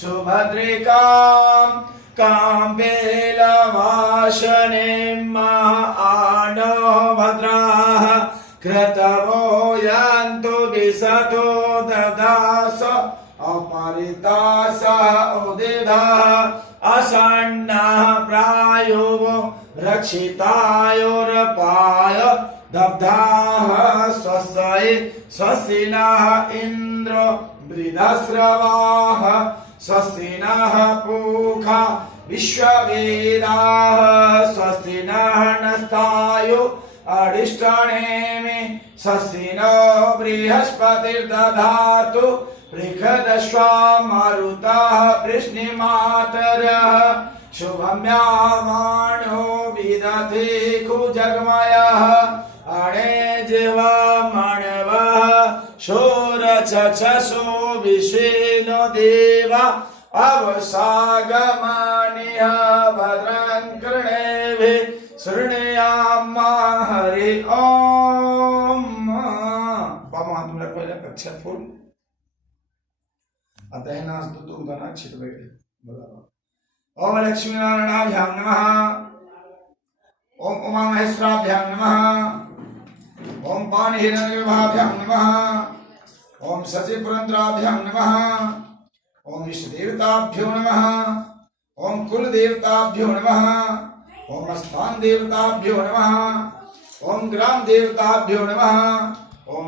सुभद्रिकां काम्बेलवासने आनो भद्राः क्रतवो यान्तु विशतो ददास अपरितास उदिधाः असन्नाः प्रायो रक्षितायोरपाय दब्धाः स्वस्यै स्वस्तिनः इन्द्रो वृद्धश्रवाः स्वस्तिनः पूषा विश्ववेदाः स्वस्तिनः नस्तायो अरिष्टनेमि स्वस्तिनो बृहस्पतिर्दधातु बृहदश्वा मरुतः वृष्णिमातरः शुभं यामानो विदधे कुजगमयः अणे जिह्वा मणवः शोरचक्षसो विश्वेनो देवा अवसागमानिः भद्रं कर्णेभिः शृणुयामा हरि ओम। हाथ में रखो अक्षर फूल अतः स्तुतुं गणाक्षित बैठे। ओम लक्ष्मी नारायणाभ्यां नमः। ओम उमा महेश्वराभ्यां नमः। ओम पाणिहिरण्यगर्भाभ्यां नमः। ओम सचिपुरन्द्राभ्यां नमः। ओम इष्ट देवताभ्यो नमः। ओम कुल देवताभ्यो नमः। ओम स्थान देवताभ्यो नमः। ओम ग्राम देवताभ्यो नमः। ओम